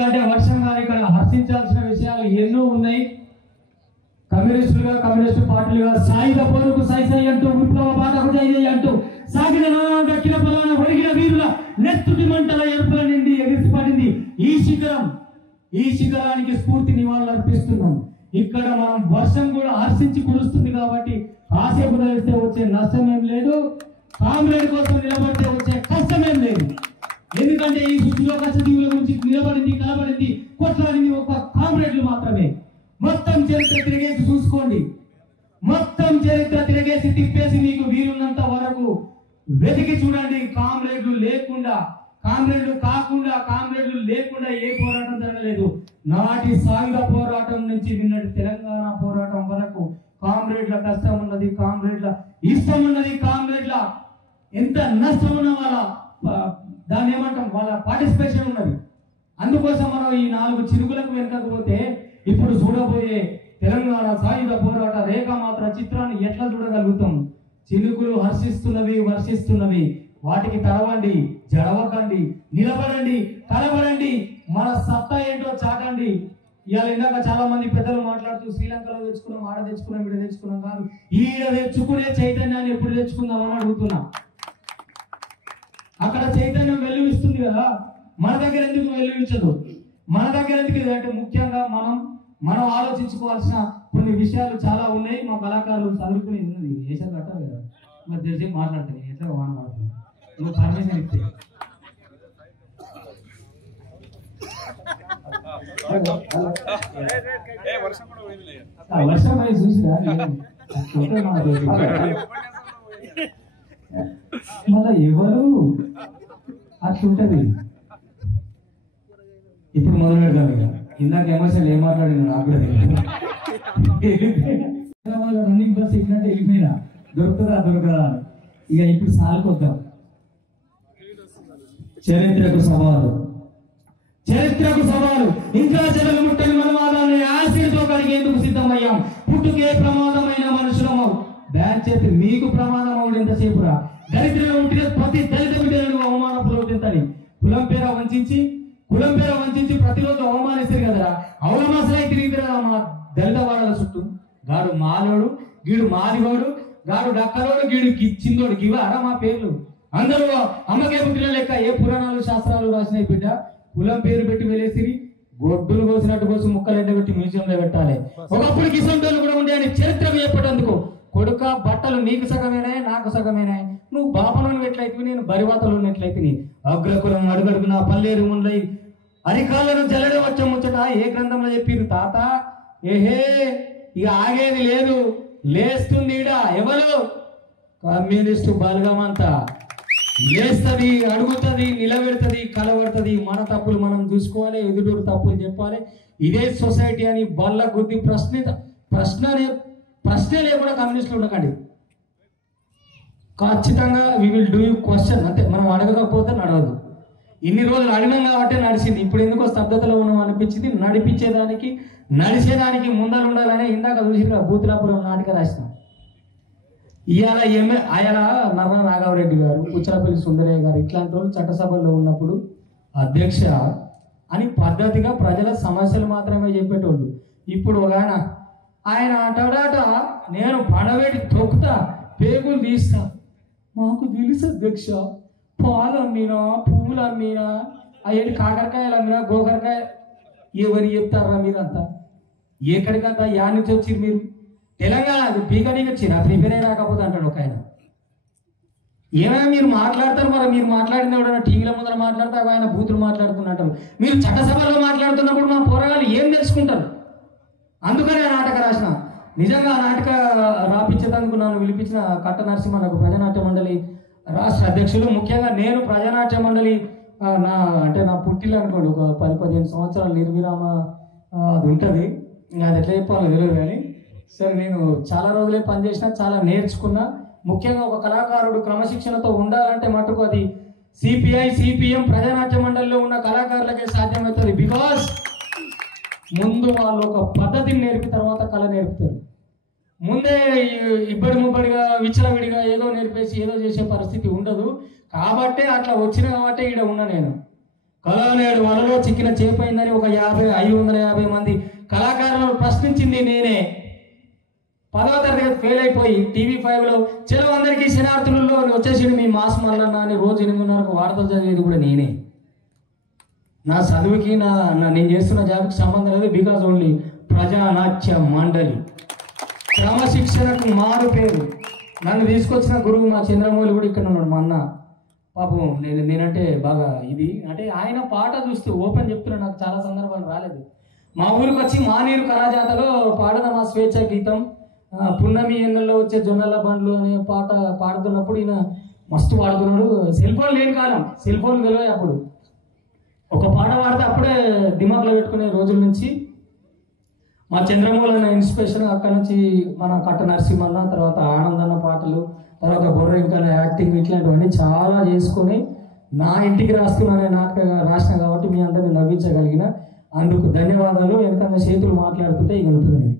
ఎందుకంటే వర్షం గారు ఇక్కడ హర్షించాల్సిన విషయాలు ఎన్నో ఉన్నాయి. కమ్యూనిస్టు పార్టీలుగా సాయుధ పోరుకు సై అంటూ విప్లవ బాటకు జై అంటూ సాగిన దక్కిన పొలాన ఒరిగిన వీరుల నెత్తుటి మంటల ఎరుపుల నిండి ఎగిసిపడింది ఈ శిఖరానికి స్ఫూర్తి నివాళులు అర్పిస్తున్నాం. ఇక్కడ మనం వర్షం కూడా హర్షించి కురుస్తుంది కాబట్టి కాసేపు తెలిస్తే వచ్చే నష్టం ఏం లేదు, కామ్రేడ్ కోసం నిలబడితే వచ్చే కష్టమేం లేదు. ఎందుకంటే ఈ సృష్టిలో కష్టజీవుల గురించి నిలబడింది, కలబడింది, కొట్లాడింది ఒక కామ్రేడ్లు మాత్రమే. మొత్తం చరిత్ర తిరిగేసి చూసుకోండి, మొత్తం చరిత్ర తిరిగేసి తిప్పేసి మీకు వీలున్నంత వరకు వెతికి చూడండి. కామ్రేడ్లు లేకుండా ఏ పోరాటం జరగలేదు. నాటి సాయుధ పోరాటం నుంచి నిన్నటి తెలంగాణ పోరాటం వరకు కామ్రేడ్ల కష్టం ఉన్నది, కామ్రేడ్ల ఇష్టం ఉన్నది, కామ్రేడ్ల ఎంత నష్టం ఉన్న దాన్ని ఏమంటాం వాళ్ళ పార్టిసిపేషన్ ఉన్నది. అందుకోసం మనం ఈ 4 చినుకులకు వెనకపోతే ఇప్పుడు చూడబోయే తెలంగాణ సాయుధ పోరాట రేఖామాత్ర చిత్రాన్ని ఎట్లా చూడగలుగుతాం? చినుకులు హర్షిస్తున్నవి, వర్షిస్తున్నవి. వాటికి తడవండి, జడవకండి, నిలబడండి, కలబడండి, మన సత్తా ఏంటో చాటండి. ఇవాళ ఇందాక చాలా మంది పెద్దలు మాట్లాడుతూ శ్రీలంకలో తెచ్చుకున్నాం, ఆడ తెచ్చుకున్నాం, ఈడ తెచ్చుకున్నాం కాదు. ఈడ తెచ్చుకునే చైతన్యాన్ని ఎప్పుడు తెచ్చుకుందామని అడుగుతున్నా. అక్కడ చైతన్యం వెల్లువిస్తుంది కదా, మన దగ్గర ఎందుకు వెల్లువించదు? మన దగ్గర ఎందుకు? అంటే ముఖ్యంగా మనం ఆలోచించుకోవాల్సిన కొన్ని విషయాలు చాలా ఉన్నాయి. మా కళాకారులు చదువుకునేది ఉన్నది, వేషాలు కట్టాలి కదా. మరి తెలిసి మాట్లాడతాను, ఎట్లా మాట్లాడుతుంది, నువ్వు పర్మిషన్ ఇస్తే. వర్షం అయి చూసిరా మళ్ళా ఎవరు అట్లుంటది. ఇప్పుడు మొదలు పెడతాం. ఇక ఇందాక ఎమోషన్ ఏం మాట్లాడింది నాకు కూడా రన్నింగ్ బస్ ఎక్కినట్టు వెళ్ళిపోయినా దొరకదా. ఇక ఇప్పుడు సాలుకొద్దాం. చరిత్రకు సవాలు ఇంకా జగన్ ముట్టని మనవాదాన్ని యాసిడ్తో కడిగేందుకు సిద్ధమయ్యాం. పుట్టుకే ప్రమాదమైన మనుషులము. బ్యాన్ చేతి మీకు ప్రమాదం అవుడు ఎంతసేపురా? దరిద్రంగా ఉంటే ప్రతి దళిత బిడ్డలను అవమానపులోని కులం పేర వంచి ప్రతిరోజు అవమానిస్తారు కదరా. అవమానసలై తిరిగిరా మా దళిత వాళ్ళ చుట్టూ. గాడు మాలోడు, గీడు మాదిగోడు, గాడు డక్కలోడు, గీడు కిచ్చిందోడు. గివారా మా పేర్లు? అందరూ అమ్మకే పుట్టిన లెక్క ఏ పురాణాలు శాస్త్రాలు రాసినాయి బిడ్డ? కులం పేరు పెట్టి వెళ్ళేసిరి, గొడ్డులు కోసినట్టు కోసి ముక్కలు ఎండబెట్టి మ్యూజియంలో పెట్టాలి. ఒకప్పుడు కిసంటోళ్ళు కూడా ఉండే అని చరిత్ర చెప్పేటందుకు. కొడుక బట్టలు నీకు సగమేనాయి, నాకు సగమేనాయి. నువ్వు బాపనోని ఎట్లయితే, నేను బరివాతలు ఎట్లయితే. అగ్రకులం అడుగడుగున పల్లేరు ఉండై అరికాళ్ళను జల్లడం వచ్చే ముచ్చట ఏ గ్రంథంలో చెప్పిరు తాత? ఏహే ఇక ఆగేది లేదు, లేస్తుంది. ఎవరు? కమ్యూనిస్టు బలగమంతా లేస్తుంది, అడుగుతుంది, నిలబెడుతుంది, కలబడుతుంది. మన తప్పులు మనం చూసుకోవాలి, ఎదుటూరు తప్పులు చెప్పాలి. ఇదే సొసైటీ అని బల్ల గుద్ది ప్రశ్న లేకుండా కమ్యూనిస్టులు ఉండకండి. ఖచ్చితంగా we will do you question. అంతే, మనం అడగకపోతే నడవదు. ఇన్ని రోజులు అడిగినాం కాబట్టి నడిచింది. ఇప్పుడు ఎందుకో స్తబ్దతలో ఉన్నాం అనిపించింది. నడిచేదానికి ముందలు ఉండాలని ఇందాక చూసి బూతులాపురం నాటిక రాసిన. ఇవాళ నర్ర నాగవరెడ్డి గారు, పుచ్చలపల్లి సుందరయ్య గారు ఇట్లాంటి వాళ్ళు చట్టసభల్లో ఉన్నప్పుడు అధ్యక్ష అని పద్ధతిగా ప్రజల సమస్యలు మాత్రమే చెప్పేటోళ్ళు. ఇప్పుడు ఆయన అంటాడట, నేను పడవేటి తొక్కుతా, పేగులు తీస్తా. మాకు తెలుసు అధ్యక్ష, పాలు అమ్మినా, పువ్వులు అమ్మినా, అయ్యేటి కాకరకాయలు అమ్మినా, గోకరకాయ. ఎవరు చెప్తారా మీరంతా? ఎక్కడికంతా యా నుంచి వచ్చిరు మీరు? తెలంగాణ పీకనీకి వచ్చిరా? ప్రిపేర్ అయి రాకపోతే అంటాడు ఒక ఆయన. ఏమైనా మీరు మాట్లాడతారు, మరి మీరు మాట్లాడింది ఎవడన్నా టీవీల ముందర మాట్లాడతారు, ఆయన బూతులు మాట్లాడుతున్నట్టారు. మీరు చట్టసభలో మాట్లాడుతున్నప్పుడు మా పోరాగాలు ఏం తెలుసుకుంటారు? అందుకనే ఆ నాటక రాసిన. నిజంగా ఆ నాటక రాపించేందుకు నన్ను పిలిపించిన కట్ట నరసింహ, నాకు ప్రజానాట్య మండలి రాష్ట్ర అధ్యక్షులు. ముఖ్యంగా నేను ప్రజానాట్య మండలి నా పుట్టిల్లు అనుకోండి. ఒక 10-15 సంవత్సరాలు నిర్విరామ అది ఉంటుంది. అది ఎట్లా చెప్పాలో తెలియదు కానీ సరే, నేను చాలా రోజులే పనిచేసిన, చాలా నేర్చుకున్నా. ముఖ్యంగా ఒక కళాకారుడు క్రమశిక్షణతో ఉండాలంటే మటుకు అది సిపిఐ, సిపిఎం, ప్రజానాట్య మండలిలో ఉన్న కళాకారులకే సాధ్యమవుతుంది. బికాస్ ముందు వాళ్ళు ఒక పద్ధతిని నేర్పి తర్వాత కళ నేర్పుతారు. ముందే ఇబ్బడి ముబ్బడిగా విచ్చలవిడిగా ఏదో నేర్పేసి ఏదో చేసే పరిస్థితి ఉండదు. కాబట్టే అట్లా వచ్చిన కాబట్టి ఈడ ఉన్నా నేను. కళానేడు వలలో చిక్కిన చేపైందని ఒక 550 మంది కళాకారులను ప్రశ్నించింది నేనే. 10వ తరగతి ఫెయిల్ అయిపోయి టీవీ5లో చలో అందరికీ శనార్థులలో వచ్చేసి మీ మాస్ మల్లన్న అని రోజు 8:30కు వార్తలు చదివేది కూడా నేనే. నా చదువుకి నేను చేస్తున్న జాబ్కి సంబంధం లేదు. బికాజ్ ఓన్లీ ప్రజానాట్య మండలి క్రమశిక్షణకు మారు పేరు. నన్ను తీసుకొచ్చిన గురువు మా చంద్రమౌళి కూడా ఇక్కడ ఉన్నాడు. మా అన్న పాపం నేనంటే బాగా ఇది అంటే ఆయన పాట చూస్తూ ఓపెన్ చెప్తున్నాడు. నాకు చాలా సందర్భాలు రాలేదు. మా ఊరికి వచ్చి మానేరు కళాజాతలో పాడిన మా స్వేచ్ఛ గీతం పున్నమి ఎన్నెల్లో వచ్చే జొన్నల బండ్లు అనే పాట పాడుతున్నప్పుడు ఈయన మస్తు పాడుతున్నాడు. సెల్ ఫోన్ లేని కాలం, సెల్ ఫోన్ తెలియదు అప్పుడు. ఒక పాట పాడితే అప్పుడే దిమాగ్లో పెట్టుకునే రోజుల నుంచి మా చంద్రమౌళి అన్న ఇన్స్పిరేషన్. అక్కడ నుంచి మన కట్ట నరసింహన్న, తర్వాత ఆనందన్న పాటలు, తర్వాత బొర్రెంకన్న యాక్టింగ్ ఇట్లాంటివన్నీ చాలా చేసుకొని నా ఇంటికి రాస్తున్నానే నాటక రాసిన కాబట్టి మీ అందరిని నవ్వించగలిగిన అందుకు ధన్యవాదాలు. వెనకంగా చేతులు మాట్లాడుతుంటే ఇక ఉంటుంది.